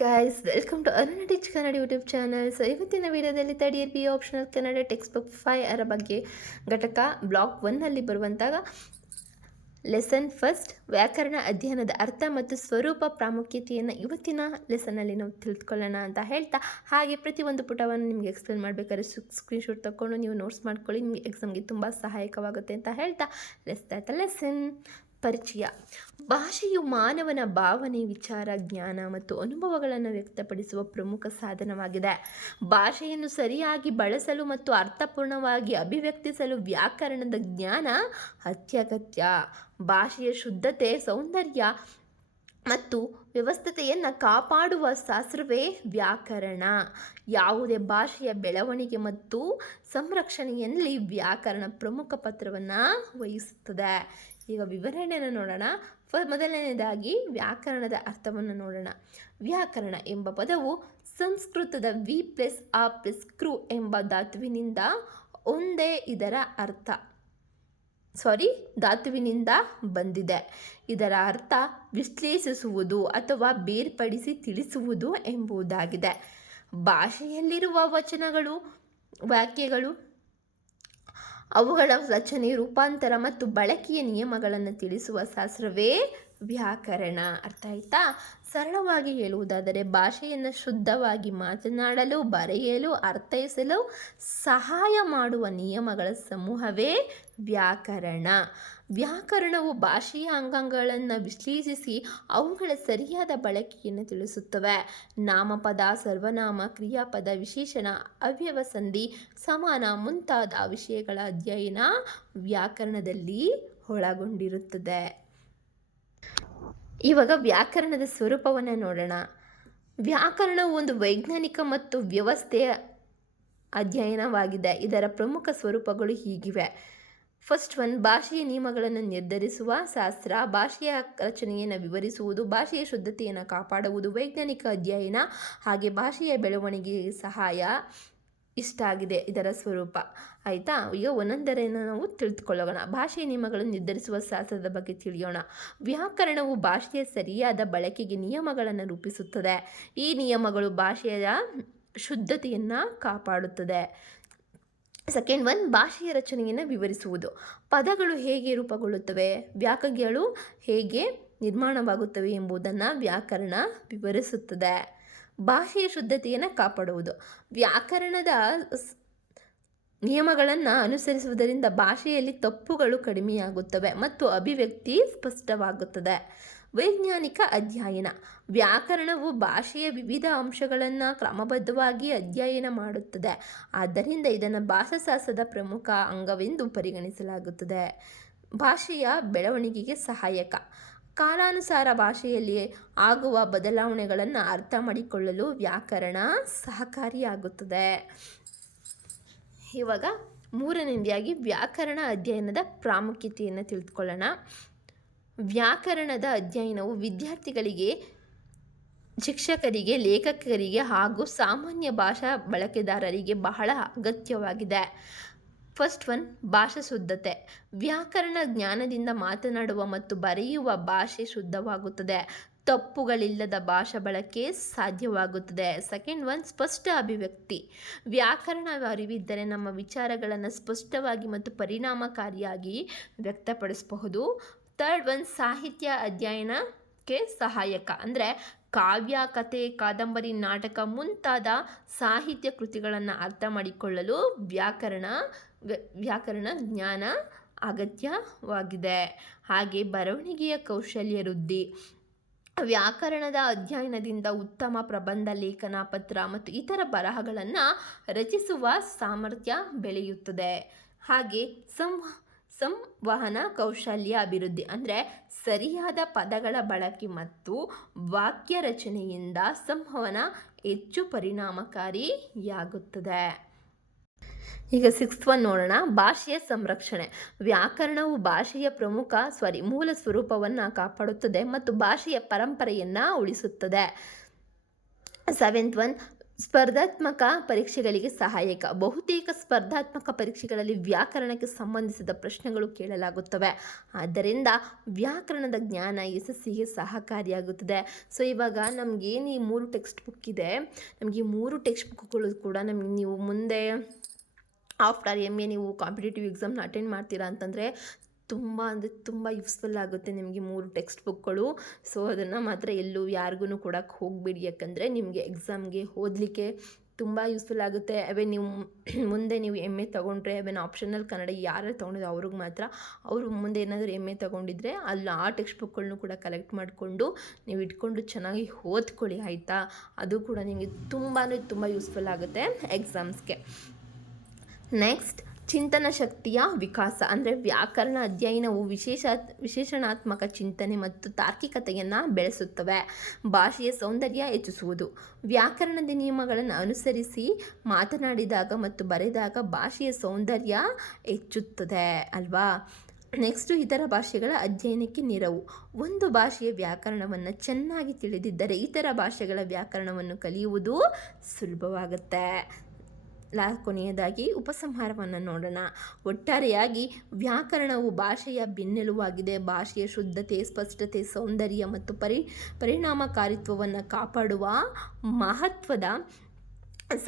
Guys welcome to Aruna teach Kannada YouTube channel. So ಇವತ್ತಿನ ವಿಡಿಯೋದಲ್ಲಿ third year B optional Kannada textbook 5 ಅದರ ಬಗ್ಗೆ ಘಟಕ ಬ್ಲಾಕ್ 1ನಲ್ಲಿ ಬರುವಂತಾಗ ಲೆಸನ್ ಫಸ್ಟ್ ವ್ಯಾಕರಣ ಅಧ್ಯಯನದ ಅರ್ಥ ಮತ್ತು ಸ್ವರೂಪ ಪ್ರಾಮುಖ್ಯತೆಯನ್ನು ಇವತ್ತಿನ ಲೆಸನ್ನಲ್ಲಿ ನಾವು ತಿಳಿದುಕೊಳ್ಳೋಣ ಅಂತ ಹೇಳ್ತಾ, ಹಾಗೆ ಪ್ರತಿಯೊಂದು ಪುಟವನ್ನು ನಿಮಗೆ ಎಕ್ಸ್ಪ್ಲೇನ್ ಮಾಡಬೇಕಾದ್ರೆ ಸ್ಕ್ರೀನ್ಶಾಟ್ ತಗೊಂಡು ನೀವು ನೋಟ್ಸ್ ಮಾಡ್ಕೊಳ್ಳಿ, ನಿಮಗೆ ಎಕ್ಸಾಮ್ಗೆ ತುಂಬ ಸಹಾಯಕವಾಗುತ್ತೆ ಅಂತ ಹೇಳ್ತಾ ಲೆಸನ್ ಪರಿಚಯ. ಭಾಷೆಯು ಮಾನವನ ಭಾವನೆ, ವಿಚಾರ, ಜ್ಞಾನ ಮತ್ತು ಅನುಭವಗಳನ್ನು ವ್ಯಕ್ತಪಡಿಸುವ ಪ್ರಮುಖ ಸಾಧನವಾಗಿದೆ. ಭಾಷೆಯನ್ನು ಸರಿಯಾಗಿ ಬಳಸಲು ಮತ್ತು ಅರ್ಥಪೂರ್ಣವಾಗಿ ಅಭಿವ್ಯಕ್ತಿಸಲು ವ್ಯಾಕರಣದ ಜ್ಞಾನ ಅತ್ಯಗತ್ಯ. ಭಾಷೆಯ ಶುದ್ಧತೆ, ಸೌಂದರ್ಯ ಮತ್ತು ವ್ಯವಸ್ಥತೆಯನ್ನು ಕಾಪಾಡುವ ಶಾಸ್ತ್ರವೇ ವ್ಯಾಕರಣ. ಯಾವುದೇ ಭಾಷೆಯ ಬೆಳವಣಿಗೆ ಮತ್ತು ಸಂರಕ್ಷಣೆಯಲ್ಲಿ ವ್ಯಾಕರಣ ಪ್ರಮುಖ ಪಾತ್ರವನ್ನು ವಹಿಸುತ್ತದೆ. ಈಗ ವಿವರಣೆಯನ್ನು ನೋಡೋಣ. ಮೊದಲನೇದಾಗಿ ವ್ಯಾಕರಣದ ಅರ್ಥವನ್ನು ನೋಡೋಣ. ವ್ಯಾಕರಣ ಎಂಬ ಪದವು ಸಂಸ್ಕೃತದ ವಿ ಪ್ಲಸ್ ಆ ಪ್ಲಸ್ ಕ್ರು ಎಂಬ ಧಾತುವಿನಿಂದ ಬಂದಿದೆ. ಇದರ ಅರ್ಥ ವಿಶ್ಲೇಷಿಸುವುದು ಅಥವಾ ಬೇರ್ಪಡಿಸಿ ತಿಳಿಸುವುದು ಎಂಬುದಾಗಿದೆ. ಭಾಷೆಯಲ್ಲಿರುವ ವಚನಗಳು, ವಾಕ್ಯಗಳು, ಅವುಗಳ ರಚನೆ, ರೂಪಾಂತರ ಮತ್ತು ಬಳಕೆಯ ನಿಯಮಗಳನ್ನು ತಿಳಿಸುವ ಶಾಸ್ತ್ರವೇ ವ್ಯಾಕರಣ. ಅರ್ಥ ಆಯ್ತಾ? ಸರಳವಾಗಿ ಹೇಳುವುದಾದರೆ ಭಾಷೆಯನ್ನು ಶುದ್ಧವಾಗಿ ಮಾತನಾಡಲು, ಬರೆಯಲು, ಅರ್ಥೈಸಲು ಸಹಾಯ ಮಾಡುವ ನಿಯಮಗಳ ಸಮೂಹವೇ ವ್ಯಾಕರಣ. ವ್ಯಾಕರಣವು ಭಾಷೆಯ ಅಂಗಗಳನ್ನು ವಿಶ್ಲೇಷಿಸಿ ಅವುಗಳ ಸರಿಯಾದ ಬಳಕೆಯನ್ನು ತಿಳಿಸುತ್ತವೆ. ನಾಮಪದ, ಸರ್ವನಾಮ, ಕ್ರಿಯಾಪದ, ವಿಶೇಷಣ, ಅವ್ಯಯ ಸಂಧಿ, ಸಮಾನ ಮುಂತಾದ ವಿಷಯಗಳ ಅಧ್ಯಯನ ವ್ಯಾಕರಣದಲ್ಲಿ ಒಳಗೊಂಡಿರುತ್ತದೆ. ಇವಾಗ ವ್ಯಾಕರಣದ ಸ್ವರೂಪವನ್ನು ನೋಡೋಣ. ವ್ಯಾಕರಣವು ಒಂದು ವೈಜ್ಞಾನಿಕ ಮತ್ತು ವ್ಯವಸ್ಥೆಯ ಅಧ್ಯಯನವಾಗಿದೆ. ಇದರ ಪ್ರಮುಖ ಸ್ವರೂಪಗಳು ಹೀಗಿವೆ. ಫಸ್ಟ್ ಒನ್, ಭಾಷೆಯ ನಿಯಮಗಳನ್ನು ನಿರ್ಧರಿಸುವ ಶಾಸ್ತ್ರ, ಭಾಷೆಯ ರಚನೆಯನ್ನು ವಿವರಿಸುವುದು, ಭಾಷೆಯ ಶುದ್ಧತೆಯನ್ನು ಕಾಪಾಡುವುದು, ವೈಜ್ಞಾನಿಕ ಅಧ್ಯಯನ, ಹಾಗೆ ಭಾಷೆಯ ಬೆಳವಣಿಗೆಗೆ ಸಹಾಯ. ಇಷ್ಟಾಗಿದೆ ಇದರ ಸ್ವರೂಪ. ಆಯಿತಾ? ಈಗ ಒಂದೊಂದರೇನ ನಾವು ತಿಳಿದುಕೊಳ್ಳೋಣ. ಭಾಷೆಯ ನಿಯಮಗಳನ್ನು ನಿರ್ಧರಿಸುವ ಶಾಸ್ತ್ರದ ಬಗ್ಗೆ ತಿಳಿಯೋಣ. ವ್ಯಾಕರಣವು ಭಾಷೆಯ ಸರಿಯಾದ ಬಳಕೆಗೆ ನಿಯಮಗಳನ್ನು ರೂಪಿಸುತ್ತದೆ. ಈ ನಿಯಮಗಳು ಭಾಷೆಯ ಶುದ್ಧತೆಯನ್ನು ಕಾಪಾಡುತ್ತದೆ. ಸೆಕೆಂಡ್ ಒನ್, ಭಾಷೆಯ ರಚನೆಯನ್ನು ವಿವರಿಸುವುದು. ಪದಗಳು ಹೇಗೆ ರೂಪುಗೊಳ್ಳುತ್ತವೆ, ವಾಕ್ಯಗಳು ಹೇಗೆ ನಿರ್ಮಾಣವಾಗುತ್ತವೆ ಎಂಬುದನ್ನು ವ್ಯಾಕರಣ ವಿವರಿಸುತ್ತದೆ. ಭಾಷೆಯ ಶುದ್ಧತೆಯನ್ನು ಕಾಪಾಡುವುದು. ವ್ಯಾಕರಣದ ನಿಯಮಗಳನ್ನು ಅನುಸರಿಸುವುದರಿಂದ ಭಾಷೆಯಲ್ಲಿ ತಪ್ಪುಗಳು ಕಡಿಮೆಯಾಗುತ್ತವೆ ಮತ್ತು ಅಭಿವ್ಯಕ್ತಿ ಸ್ಪಷ್ಟವಾಗುತ್ತದೆ. ವೈಜ್ಞಾನಿಕ ಅಧ್ಯಯನ. ವ್ಯಾಕರಣವು ಭಾಷೆಯ ವಿವಿಧ ಅಂಶಗಳನ್ನು ಕ್ರಮಬದ್ಧವಾಗಿ ಅಧ್ಯಯನ ಮಾಡುತ್ತದೆ. ಆದ್ದರಿಂದ ಇದನ್ನು ಭಾಷಾಶಾಸ್ತ್ರದ ಪ್ರಮುಖ ಅಂಗವೆಂದು ಪರಿಗಣಿಸಲಾಗುತ್ತದೆ. ಭಾಷೆಯ ಬೆಳವಣಿಗೆಗೆ ಸಹಾಯಕ. ಕಾಲಾನುಸಾರ ಭಾಷೆಯಲ್ಲಿ ಆಗುವ ಬದಲಾವಣೆಗಳನ್ನು ಅರ್ಥ ಮಾಡಿಕೊಳ್ಳಲು ವ್ಯಾಕರಣ ಸಹಕಾರಿಯಾಗುತ್ತದೆ. ಇವಾಗ ಮೂರನೇದಾಗಿ ವ್ಯಾಕರಣ ಅಧ್ಯಯನದ ಪ್ರಾಮುಖ್ಯತೆಯನ್ನು ತಿಳಿದುಕೊಳ್ಳೋಣ. ವ್ಯಾಕರಣದ ಅಧ್ಯಯನವು ವಿದ್ಯಾರ್ಥಿಗಳಿಗೆ, ಶಿಕ್ಷಕರಿಗೆ, ಲೇಖಕರಿಗೆ ಹಾಗೂ ಸಾಮಾನ್ಯ ಭಾಷಾ ಬಳಕೆದಾರರಿಗೆ ಬಹಳ ಅಗತ್ಯವಾಗಿದೆ. ಫಸ್ಟ್ ಒನ್, ಭಾಷಾ ಶುದ್ಧತೆ. ವ್ಯಾಕರಣ ಜ್ಞಾನದಿಂದ ಮಾತನಾಡುವ ಮತ್ತು ಬರೆಯುವ ಭಾಷೆ ಶುದ್ಧವಾಗುತ್ತದೆ. ತಪ್ಪುಗಳಿಲ್ಲದ ಭಾಷಾ ಬಳಕೆ ಸಾಧ್ಯವಾಗುತ್ತದೆ. ಸೆಕೆಂಡ್ ಒನ್, ಸ್ಪಷ್ಟ ಅಭಿವ್ಯಕ್ತಿ. ವ್ಯಾಕರಣ ಅರಿವಿದ್ದರೆ ನಮ್ಮ ವಿಚಾರಗಳನ್ನು ಸ್ಪಷ್ಟವಾಗಿ ಮತ್ತು ಪರಿಣಾಮಕಾರಿಯಾಗಿ ವ್ಯಕ್ತಪಡಿಸಬಹುದು. ಥರ್ಡ್ ಒನ್, ಸಾಹಿತ್ಯ ಅಧ್ಯಯನಕ್ಕೆ ಸಹಾಯಕ. ಅಂದರೆ ಕಾವ್ಯ, ಕಥೆ, ಕಾದಂಬರಿ, ನಾಟಕ ಮುಂತಾದ ಸಾಹಿತ್ಯ ಕೃತಿಗಳನ್ನು ಅರ್ಥ ಮಾಡಿಕೊಳ್ಳಲು ವ್ಯಾಕರಣ ಜ್ಞಾನ ಅಗತ್ಯವಾಗಿದೆ. ಹಾಗೆ ಬರವಣಿಗೆಯ ಕೌಶಲ್ಯ ವೃದ್ಧಿ. ವ್ಯಾಕರಣದ ಅಧ್ಯಯನದಿಂದ ಉತ್ತಮ ಪ್ರಬಂಧ, ಲೇಖನ, ಪತ್ರ ಮತ್ತು ಇತರ ಬರಹಗಳನ್ನು ರಚಿಸುವ ಸಾಮರ್ಥ್ಯ ಬೆಳೆಯುತ್ತದೆ. ಹಾಗೆ ಸಂವಹನ ಕೌಶಲ್ಯ ಅಭಿವೃದ್ಧಿ. ಅಂದರೆ ಸರಿಯಾದ ಪದಗಳ ಬಳಕೆ ಮತ್ತು ವಾಕ್ಯ ರಚನೆಯಿಂದ ಸಂವಹನ ಹೆಚ್ಚು ಪರಿಣಾಮಕಾರಿಯಾಗುತ್ತದೆ. ಈಗ ಸಿಕ್ಸ್ತ್ ಒನ್ ನೋಡೋಣ. ಭಾಷೆಯ ಸಂರಕ್ಷಣೆ. ವ್ಯಾಕರಣವು ಭಾಷೆಯ ಮೂಲ ಸ್ವರೂಪವನ್ನು ಕಾಪಾಡುತ್ತದೆ ಮತ್ತು ಭಾಷೆಯ ಪರಂಪರೆಯನ್ನು ಉಳಿಸುತ್ತದೆ. ಸೆವೆಂತ್ ಒನ್, ಸ್ಪರ್ಧಾತ್ಮಕ ಪರೀಕ್ಷೆಗಳಿಗೆ ಸಹಾಯಕ. ಬಹುತೇಕ ಸ್ಪರ್ಧಾತ್ಮಕ ಪರೀಕ್ಷೆಗಳಲ್ಲಿ ವ್ಯಾಕರಣಕ್ಕೆ ಸಂಬಂಧಿಸಿದ ಪ್ರಶ್ನೆಗಳು ಕೇಳಲಾಗುತ್ತವೆ. ಆದ್ದರಿಂದ ವ್ಯಾಕರಣದ ಜ್ಞಾನ ಯಶಸ್ಸಿಗೆ ಸಹಕಾರಿಯಾಗುತ್ತದೆ. ಸೊ ಇವಾಗ ನಮಗೇನು ಈ 3 ಟೆಕ್ಸ್ಟ್ ಬುಕ್ ಇದೆ, ನಮಗೆ ಈ 3 ಟೆಕ್ಸ್ಟ್ ಬುಕ್ಗಳು ಕೂಡ ನಮಗೆ ನೀವು ಮುಂದೆ ಆಫ್ಟರ್ MA ನೀವು ಕಾಂಪಿಟೇಟಿವ್ ಎಕ್ಸಾಮ್ನ ಅಟೆಂಡ್ ಮಾಡ್ತೀರಾ ಅಂತಂದರೆ ತುಂಬ ಅಂದರೆ ತುಂಬ ಯೂಸ್ಫುಲ್ ಆಗುತ್ತೆ ನಿಮಗೆ 3 ಟೆಕ್ಸ್ಟ್ ಬುಕ್ಗಳು. ಸೊ ಅದನ್ನು ಮಾತ್ರ ಎಲ್ಲೂ ಯಾರಿಗೂ ಕೊಡೋಕ್ಕೆ ಹೋಗಬೇಡಿ, ಯಾಕಂದರೆ ನಿಮಗೆ ಎಕ್ಸಾಮ್ಗೆ ಓದಲಿಕ್ಕೆ ತುಂಬ ಯೂಸ್ಫುಲ್ ಆಗುತ್ತೆ. ಅವೇ ನೀವು ಮುಂದೆ ನೀವು MA ತೊಗೊಂಡ್ರೆ ಅವೇನು ಆಪ್ಷನಲ್ ಕನ್ನಡ ಯಾರು ತೊಗೊಂಡಿದ್ರೆ ಅವ್ರಿಗೆ ಮಾತ್ರ, ಅವರು ಮುಂದೆ ಏನಾದರೂ MA ತೊಗೊಂಡಿದ್ರೆ ಅಲ್ಲಿ ಆ ಟೆಕ್ಸ್ಟ್ ಬುಕ್ಗಳನ್ನೂ ಕೂಡ ಕಲೆಕ್ಟ್ ಮಾಡಿಕೊಂಡು ನೀವು ಇಟ್ಕೊಂಡು ಚೆನ್ನಾಗಿ ಓದ್ಕೊಳ್ಳಿ ಆಯಿತಾ. ಅದು ಕೂಡ ನಿಮಗೆ ತುಂಬ ಯೂಸ್ಫುಲ್ ಆಗುತ್ತೆ ಎಕ್ಸಾಮ್ಸ್ಗೆ. ನೆಕ್ಸ್ಟ್, ಚಿಂತನ ಶಕ್ತಿಯ ವಿಕಾಸ ಅಂದರೆ ವ್ಯಾಕರಣ ಅಧ್ಯಯನವು ವಿಶೇಷಣಾತ್ಮಕ ಚಿಂತನೆ ಮತ್ತು ತಾರ್ಕಿಕತೆಯನ್ನು ಬೆಳೆಸುತ್ತವೆ. ಭಾಷೆಯ ಸೌಂದರ್ಯ ಹೆಚ್ಚಿಸುವುದು. ವ್ಯಾಕರಣದ ನಿಯಮಗಳನ್ನು ಅನುಸರಿಸಿ ಮಾತನಾಡಿದಾಗ ಮತ್ತು ಬರೆದಾಗ ಭಾಷೆಯ ಸೌಂದರ್ಯ ಹೆಚ್ಚುತ್ತದೆ ಅಲ್ವಾ. ನೆಕ್ಸ್ಟು, ಇತರ ಭಾಷೆಗಳ ಅಧ್ಯಯನಕ್ಕೆ ನೆರವು. ಒಂದು ಭಾಷೆಯ ವ್ಯಾಕರಣವನ್ನು ಚೆನ್ನಾಗಿ ತಿಳಿದಿದ್ದರೆ ಇತರ ಭಾಷೆಗಳ ವ್ಯಾಕರಣವನ್ನು ಕಲಿಯುವುದು ಸುಲಭವಾಗುತ್ತೆ. ಕೊನೆಯದಾಗಿ ಉಪಸಂಹಾರವನ್ನು ನೋಡೋಣ. ಒಟ್ಟಾರೆಯಾಗಿ ವ್ಯಾಕರಣವು ಭಾಷೆಯ ಬೆನ್ನೆಲುಬಾಗಿದೆ. ಭಾಷೆಯ ಶುದ್ಧತೆ, ಸ್ಪಷ್ಟತೆ, ಸೌಂದರ್ಯ ಮತ್ತು ಪರಿಣಾಮಕಾರಿತ್ವವನ್ನು ಕಾಪಾಡುವ ಮಹತ್ವದ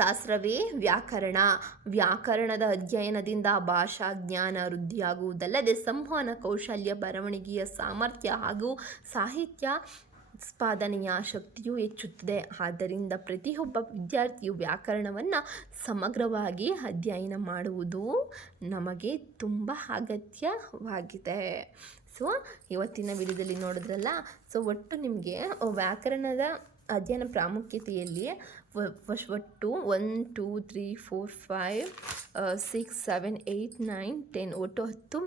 ಶಾಸ್ತ್ರವೇ ವ್ಯಾಕರಣ. ವ್ಯಾಕರಣದ ಅಧ್ಯಯನದಿಂದ ಭಾಷಾ ಜ್ಞಾನ ವೃದ್ಧಿಯಾಗುವುದಲ್ಲದೆ ಸಂವಹನ ಕೌಶಲ್ಯ, ಬರವಣಿಗೆಯ ಸಾಮರ್ಥ್ಯ ಹಾಗೂ ಸಾಹಿತ್ಯ ಉತ್ಪಾದನೆಯ ಶಕ್ತಿಯು ಹೆಚ್ಚುತ್ತದೆ. ಆದ್ದರಿಂದ ಪ್ರತಿಯೊಬ್ಬ ವಿದ್ಯಾರ್ಥಿಯು ವ್ಯಾಕರಣವನ್ನು ಸಮಗ್ರವಾಗಿ ಅಧ್ಯಯನ ಮಾಡುವುದು ನಮಗೆ ತುಂಬ ಅಗತ್ಯವಾಗಿದೆ. ಸೊ ಇವತ್ತಿನ ವಿಡಿಯೋದಲ್ಲಿ ನೋಡಿದ್ರಲ್ಲ, ಸೊ ಒಟ್ಟು ನಿಮಗೆ ವ್ಯಾಕರಣದ ಅಧ್ಯಯನ ಪ್ರಾಮುಖ್ಯತೆಯಲ್ಲಿ ಒಟ್ಟು 1 2 3 4 5 6 7 8 9 10 ಒಟ್ಟು 10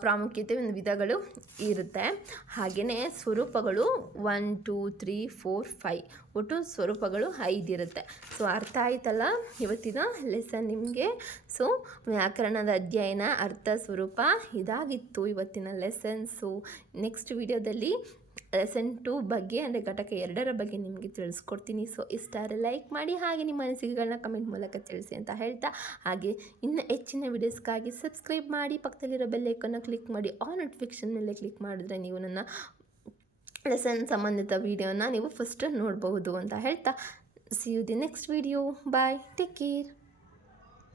ಪ್ರಾಮುಖ್ಯತೆ ಒಂದು ವಿಧಗಳು ಇರುತ್ತೆ. ಹಾಗೆಯೇ ಸ್ವರೂಪಗಳು 1 2 3 4 5 ಒಟ್ಟು ಸ್ವರೂಪಗಳು 5 ಇರುತ್ತೆ. ಸೊ ಅರ್ಥ ಆಯ್ತಲ್ಲ ಇವತ್ತಿನ ಲೆಸನ್ ನಿಮಗೆ. ಸೊ ವ್ಯಾಕರಣದ ಅಧ್ಯಯನ, ಅರ್ಥ, ಸ್ವರೂಪ ಇದಾಗಿತ್ತು ಇವತ್ತಿನ ಲೆಸನ್ಸು. ನೆಕ್ಸ್ಟ್ ವಿಡಿಯೋದಲ್ಲಿ ಲೆಸನ್ 2 ಬಗ್ಗೆ ಅಂದರೆ ಘಟಕ 2ರ ಬಗ್ಗೆ ನಿಮಗೆ ತಿಳಿಸ್ಕೊಡ್ತೀನಿ. ಸೊ ಇಷ್ಟಾರೆ ಲೈಕ್ ಮಾಡಿ, ಹಾಗೆ ನಿಮ್ಮ ಅನಿಸಿಕೆಗಳನ್ನ ಕಮೆಂಟ್ ಮೂಲಕ ತಿಳಿಸಿ ಅಂತ ಹೇಳ್ತಾ, ಹಾಗೆ ಇನ್ನು ಹೆಚ್ಚಿನ ವಿಡಿಯೋಸ್ಗಾಗಿ ಸಬ್ಸ್ಕ್ರೈಬ್ ಮಾಡಿ, ಪಕ್ಕದಲ್ಲಿರೋ ಬೆಲ್ ಐಕಾನ್ನ ಕ್ಲಿಕ್ ಮಾಡಿ, ಆಲ್ ನೋಟಿಫಿಕೇಷನ್ ಮೇಲೆ ಕ್ಲಿಕ್ ಮಾಡಿದ್ರೆ ನೀವು ನನ್ನ ಲೆಸನ್ ಸಂಬಂಧಿತ ವಿಡಿಯೋನ ನೀವು ಫಸ್ಟ್ ನೋಡಬಹುದು ಅಂತ ಹೇಳ್ತಾ, see you the next video. Bye, take care.